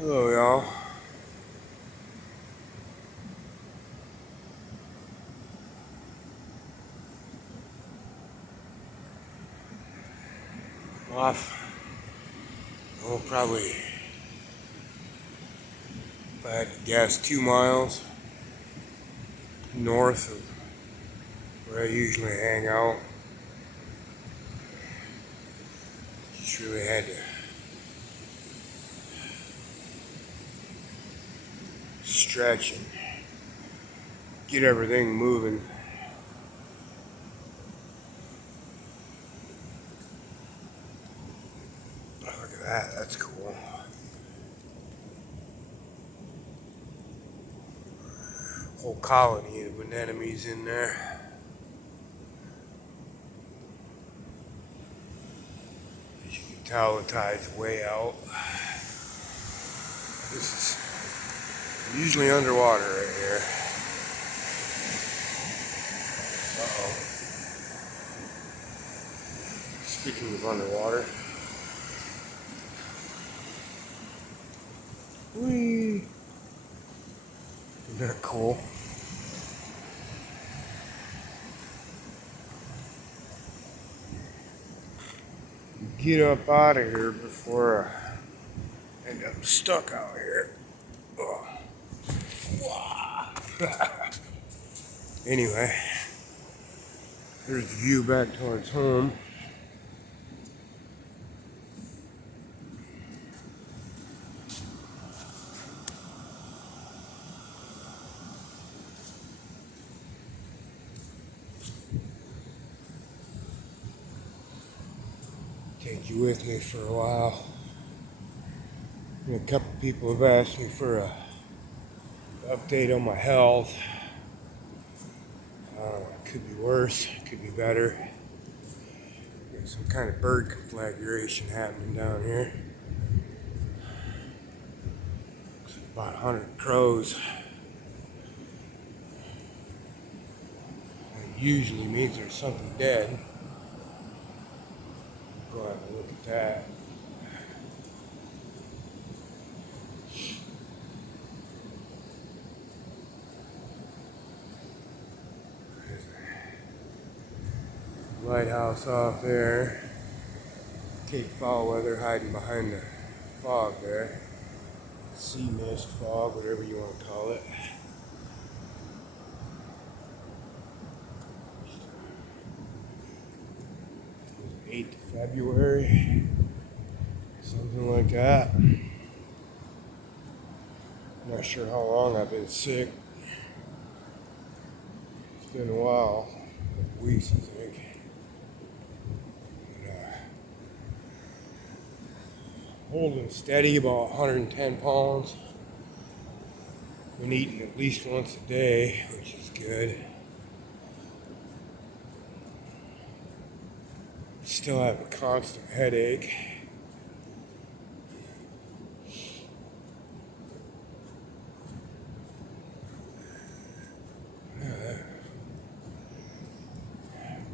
Hello, y'all. Off. Oh, probably, if I had to guess, 2 miles north of where I usually hang out. Just really had to stretch and get everything moving. Oh, look at that. That's cool. Whole colony of anemones in there. As you can tell, the tide's way out. This is usually underwater right here. Uh-oh. Speaking of underwater. Whee! Isn't that cool? Get up out of here before I end up stuck out here. Ugh. Anyway, there's the view back towards home. Take you with me for a while. And a couple people have asked me for a update on my health. It could be worse, it could be better. There's some kind of bird conflagration happening down here. Looks like about 100 crows. That usually means there's something dead. Go have a look at that. Lighthouse off there. Cape Foul weather hiding behind the fog there. Sea mist, fog, whatever you want to call it. 8th of February, something like that. Not sure how long I've been sick. It's been a while, weeks I think. Holding steady, about 110 pounds. Been eating at least once a day, which is good. Still have a constant headache.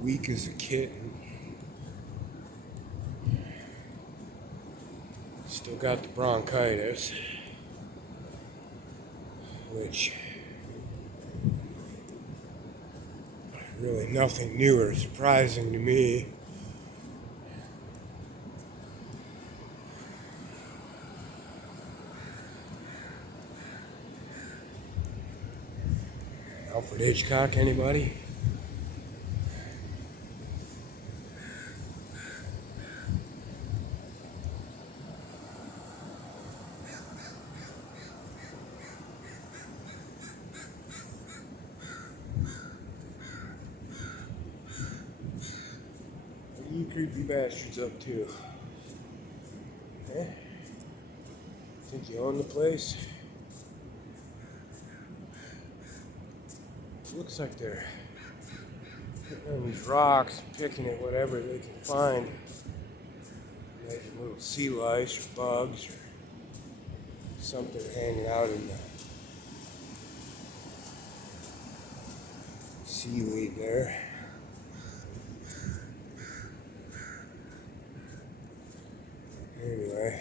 Weak as a kitten. Still got the bronchitis, which really nothing new or surprising to me. Alfred Hitchcock, anybody? What are you creepy bastards up to? Eh? Think you own the place? Looks like they're putting on these rocks, picking at whatever they can find. Maybe little sea lice or bugs or something hanging out in the seaweed there. Anyway,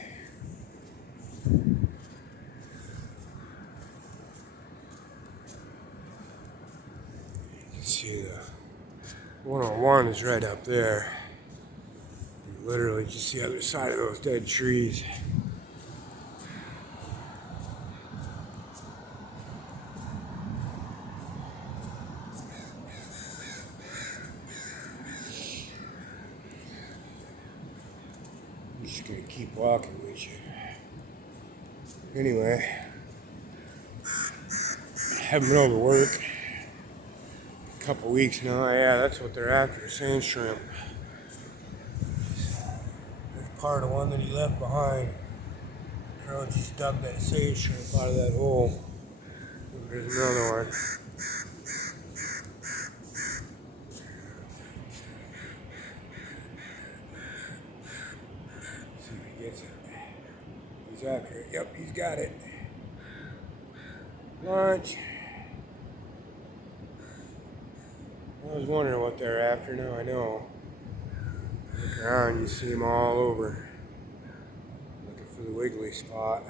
one is right up there. Literally just the other side of those dead trees. I'm just gonna keep walking with you. Anyway, haven't been able to work a couple weeks now. Yeah, that's what they're after, sand shrimp. There's part of one that he left behind. Girl just dug that sand shrimp out of that hole. There's another one. See if he gets it. He's after it. Yep, he's got it. Lunch. I was wondering what they're after. Now I know. Look around, you see them all over. Looking for the wiggly spot.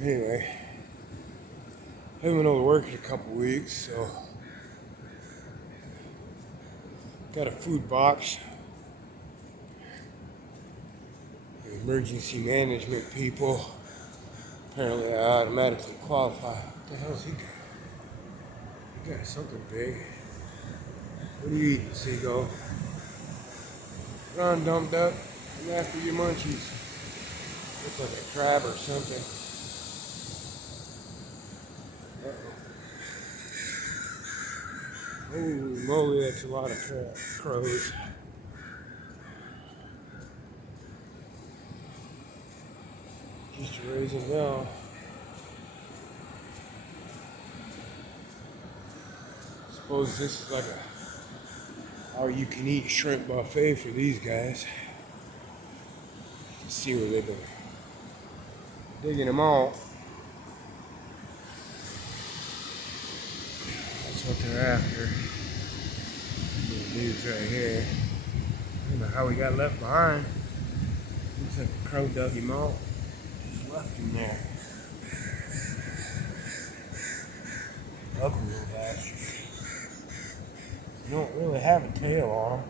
Anyway, haven't been able to work in a couple weeks, so got a food box. The emergency management people apparently I automatically qualify. What the hell's he got? He got something big. What are you eating, seagull? Run, dumb duck. I'm after your munchies. Looks like a crab or something. Holy moly, that's a lot of crows. Just raising hell. Suppose this is like a all-you-can-eat shrimp buffet for these guys. You can see where they've been digging them out. That's what they're after. These dudes right here. I don't know how we got left behind. Looks like the crow dug him out. Just left him there. Ugly little bastard. You don't really have a tail on him.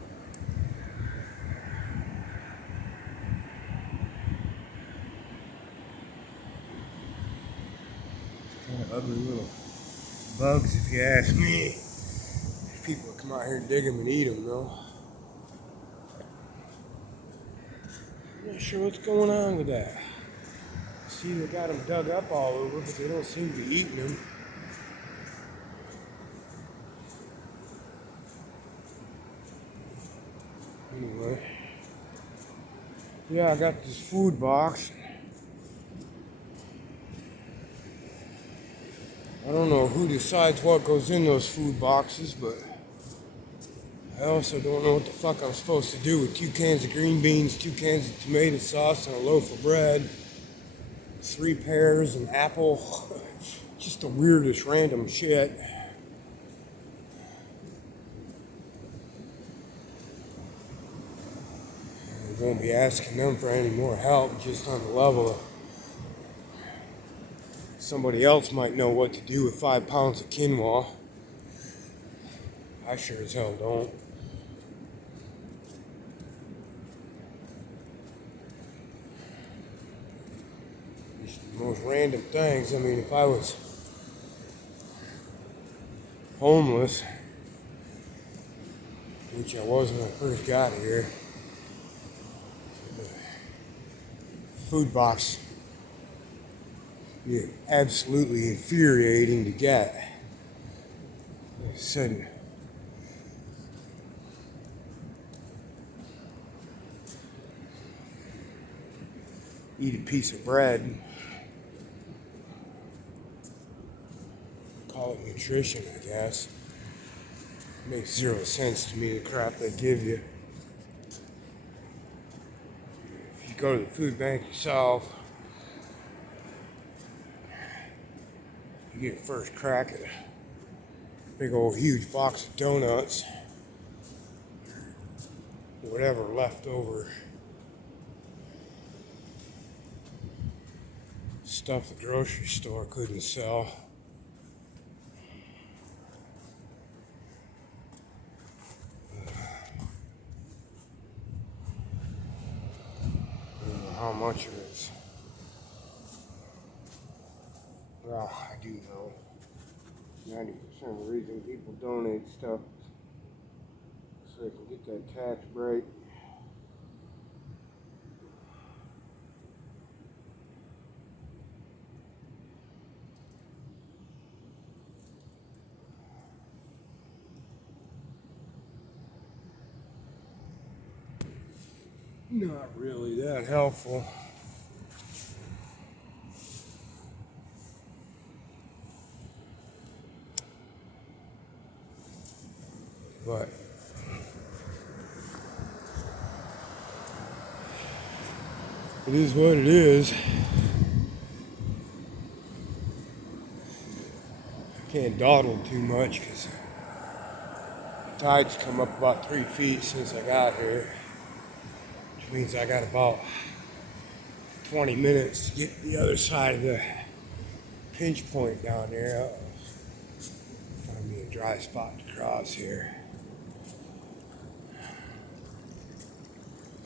It's kind of ugly little bugs, if you ask me. There's people that come out here and dig them and eat them, though. I'm not sure what's going on with that. See, they got them dug up all over, but they don't seem to be eating them. Anyway, yeah, I got this food box. I don't know who decides what goes in those food boxes, but I also don't know what the fuck I'm supposed to do with 2 cans of green beans, 2 cans of tomato sauce, and a loaf of bread, 3 pears, an apple. Just the weirdest random shit. I won't be asking them for any more help, just on the level of somebody else might know what to do with 5 pounds of quinoa. I sure as hell don't. Just the most random things. I mean, if I was homeless, which I was when I first got here, food box be absolutely infuriating to get. Like I said, eat a piece of bread, call it nutrition, I guess. It makes 0 sense to me, the crap they give you. If you go to the food bank yourself, you get first crack at big old huge box of donuts, whatever left over stuff the grocery store couldn't sell. I don't know how much of it. Well, I do know 90% of the reason people donate stuff so they can get that tax break. Not really that helpful. But it is what it is. I can't dawdle too much because the tide's come up about 3 feet since I got here, which means I got about 20 minutes to get to the other side of the pinch point down there. Find me a dry spot to cross here.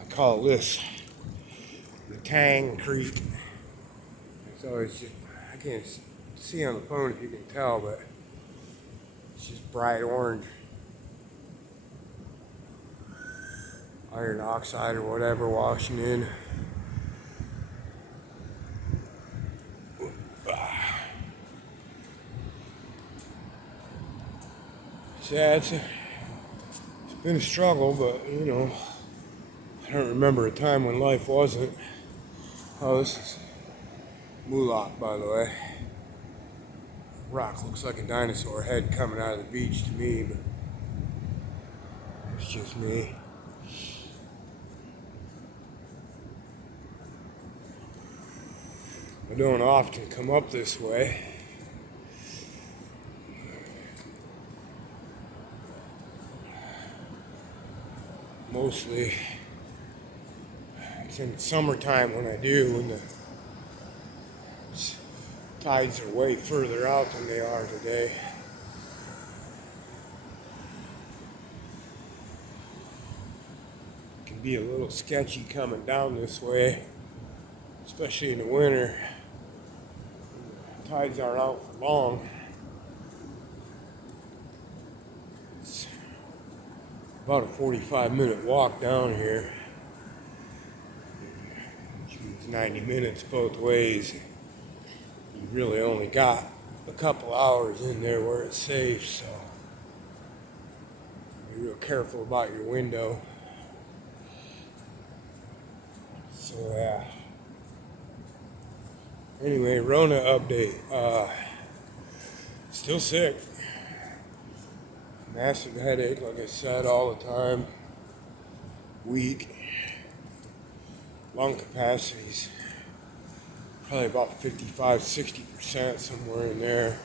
I call this the Tang Creek. It's always just, I can't see on the phone if you can tell, but it's just bright orange. Iron oxide or whatever washing in. Yeah, it's been a struggle, but you know, I don't remember a time when life wasn't. Oh, this is Mulak, by the way. Rock looks like a dinosaur head coming out of the beach to me, but it's just me. I don't often come up this way. Mostly it's in the summertime when I do, when the tides are way further out than they are today. It can be a little sketchy coming down this way, especially in the winter. Tides aren't out for long. It's about a 45-minute walk down here, which means 90 minutes both ways. You really only got a couple hours in there where it's safe, so be real careful about your window. So yeah. Anyway, Rona update. Still sick. Massive headache, like I said, all the time. Weak. Lung capacities probably about 55-60%, somewhere in there.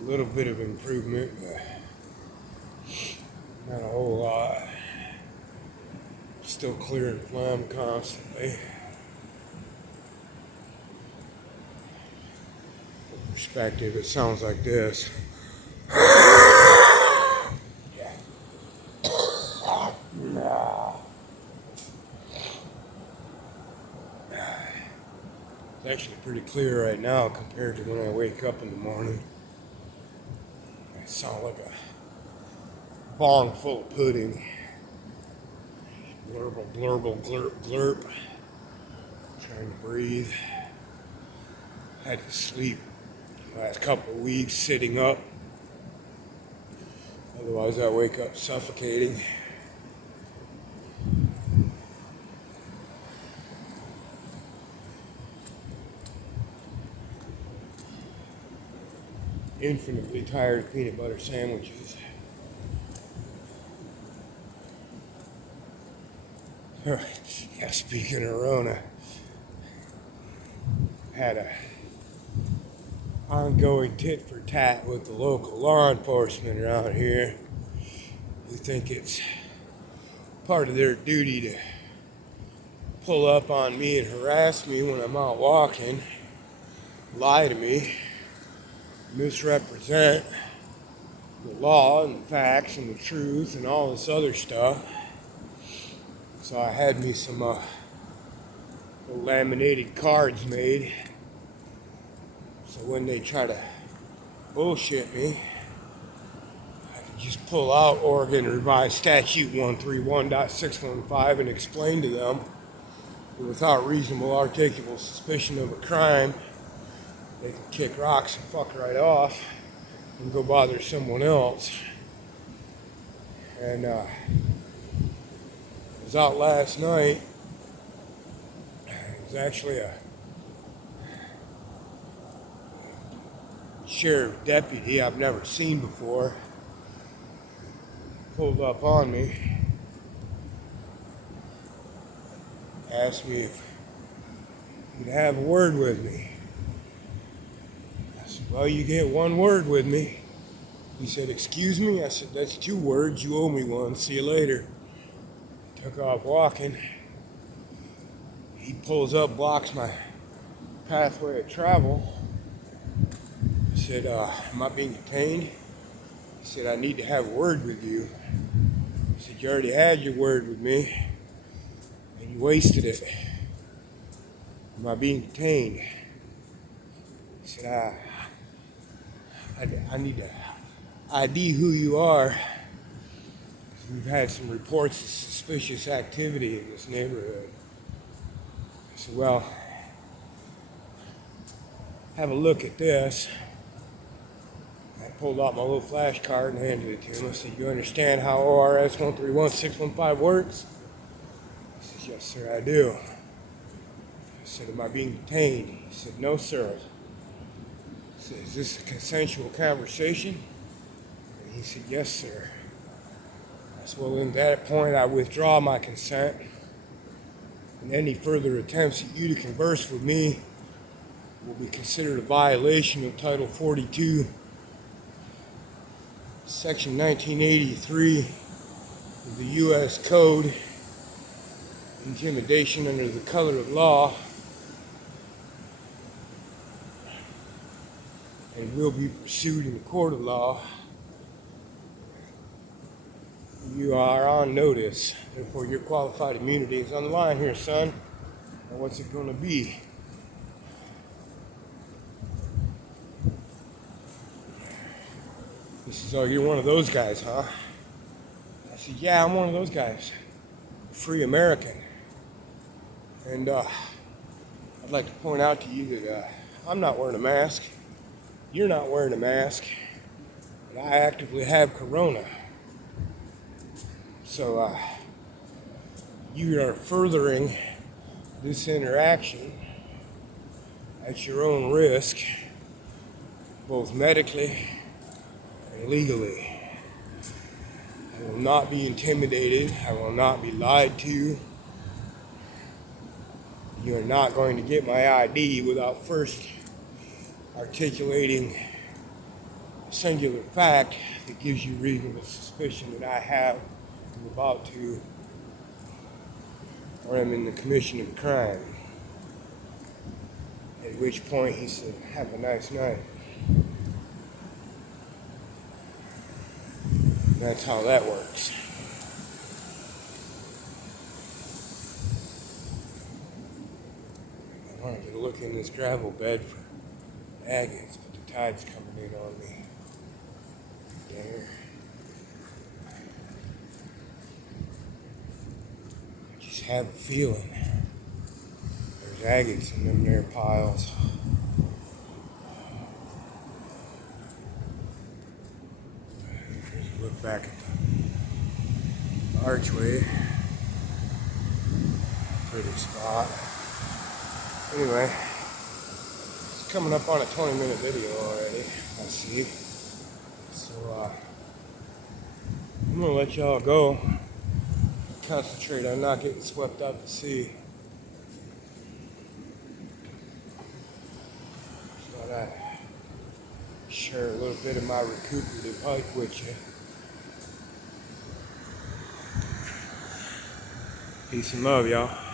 A little bit of improvement, but not a whole lot. Still clearing phlegm constantly. For perspective, it sounds like this. Yeah. It's actually pretty clear right now compared to when I wake up in the morning. I sound like a bong full of pudding. Blurble, blurble, glurp, glurp. Trying to breathe. Had to sleep the last couple of weeks sitting up. Otherwise I wake up suffocating. Infinitely tired of peanut butter sandwiches. Yeah, speaking of Rona, had a ongoing tit for tat with the local law enforcement around here, who think it's part of their duty to pull up on me and harass me when I'm out walking, lie to me, misrepresent the law and the facts and the truth and all this other stuff. So I had me some laminated cards made, so when they try to bullshit me, I can just pull out Oregon Revised Statute 131.615 and explain to them that without reasonable articulable suspicion of a crime, they can kick rocks and fuck right off and go bother someone else. And I was out last night. It was actually a sheriff deputy I've never seen before. Pulled up on me, asked me if he'd have a word with me. I said, well, you get one word with me. He said, excuse me? I said, that's 2 words. You owe me one. See you later. Took off walking. He pulls up, blocks my pathway of travel. I said, am I being detained? He said, I need to have a word with you. I said, you already had your word with me, and you wasted it. Am I being detained? He said, I need to ID who you are. We've had some reports of suspicious activity in this neighborhood. I said, well, have a look at this. I pulled out my little flash card and handed it to him. I said, you understand how ORS 131.615 works? He said, yes, sir, I do. I said, am I being detained? He said, no, sir. I said, is this a consensual conversation? And he said, yes, sir. I said, well, at that point, I withdraw my consent. And any further attempts at you to converse with me will be considered a violation of Title 42, Section 1983 of the U.S. Code, intimidation under the color of law, and will be pursued in the court of law. You are on notice, therefore your qualified immunity is on the line here, son. Now what's it going to be? He says, oh, you're one of those guys, huh? I said, yeah, I'm one of those guys. Free American. And I'd like to point out to you that I'm not wearing a mask. You're not wearing a mask. And I actively have corona. So you are furthering this interaction at your own risk, both medically and legally. I will not be intimidated. I will not be lied to. You are not going to get my ID without first articulating a singular fact that gives you reasonable suspicion that I have, I'm about to, or I'm in the commission of a crime. At which point he said, have a nice night. And that's how that works. I wanted to look in this gravel bed for agates, but the tide's coming in on me. There. I just have a feeling there's agates in them there piles. Look back at the archway. Pretty spot. Anyway, it's coming up on a 20-minute video already, I see. So, I'm gonna let y'all go. Concentrate on not getting swept out to sea. But Share a little bit of my recuperative hike with you. Peace and love, y'all.